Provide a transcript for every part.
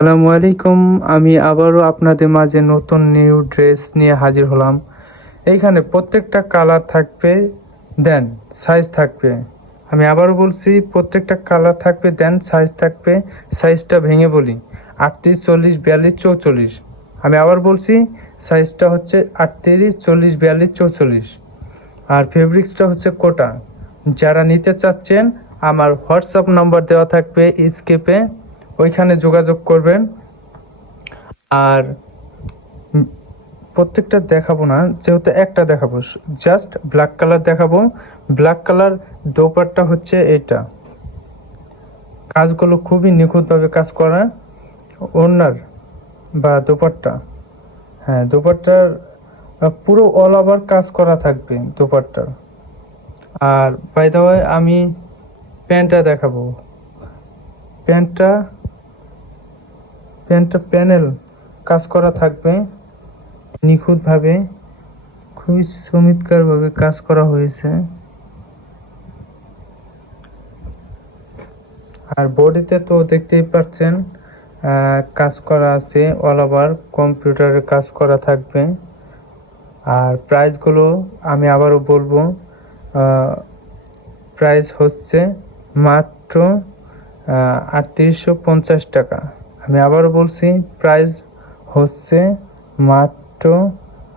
আসসালামু আলাইকুম। আমি আবারও আপনাদের মাঝে নতুন নিউ ড্রেস নিয়ে হাজির হলাম। এইখানে প্রত্যেকটা কালার থাকবে, দেন সাইজ থাকবে। আমি আবারও বলছি, প্রত্যেকটা কালার থাকবে, দেন সাইজ থাকবে। সাইজটা ভেঙে বলি, 38, 40, 42, 44। আমি আবার বলছি, সাইজটা হচ্ছে 38, 40, 42, 44। আর ফেব্রিক্সটা হচ্ছে কোটা। যারা নিতে চাচ্ছেন, আমার হোয়াটসঅ্যাপ নাম্বার দেওয়া থাকবে স্কেপে, ওইখানে যোগাযোগ করবেন। আর প্রত্যেকটা দেখাবো না, যেহেতু একটা দেখাবো, জাস্ট ব্ল্যাক কালার দেখাবো। ব্ল্যাক কালার দোপাট্টা হচ্ছে এটা। কাজগুলো খুবই নিখুঁতভাবে কাজ করা। ওড়নার বা দোপাট্টা, হ্যাঁ দোপাট্টার পুরো অল ওভার কাজ করা থাকবে দোপাট্টার। আর বাই দ্য ওয়ে আমি প্যান্টটা দেখাবো। প্যান্টটা প্যান্টটা প্যানেল কাজ করা থাকবে নিখুঁতভাবে, খুবই চমৎকারভাবে কাজ করা হয়েছে। আর বডিতে তো দেখতেই পাচ্ছেন কাজ করা আছে, অল ওভার কম্পিউটারে কাজ করা থাকবে। আর প্রাইসগুলো আমি আবারও বলবো, প্রাইস হচ্ছে মাত্র 3850 টাকা। আমি আবারও বলছি, প্রাইস হচ্ছে মাত্র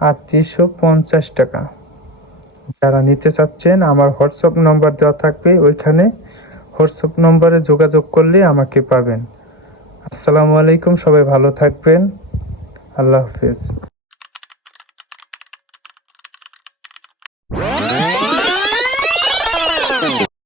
3850 টাকা। যারা নিতে চাচ্ছেন, আমার হোয়াটসঅ্যাপ নম্বর দেওয়া থাকবে, ওইখানে হোয়াটসঅ্যাপ নম্বরে যোগাযোগ করলে আমাকে পাবেন। আসসালামু আলাইকুম, সবাই ভালো থাকবেন। আল্লাহ হাফিজ।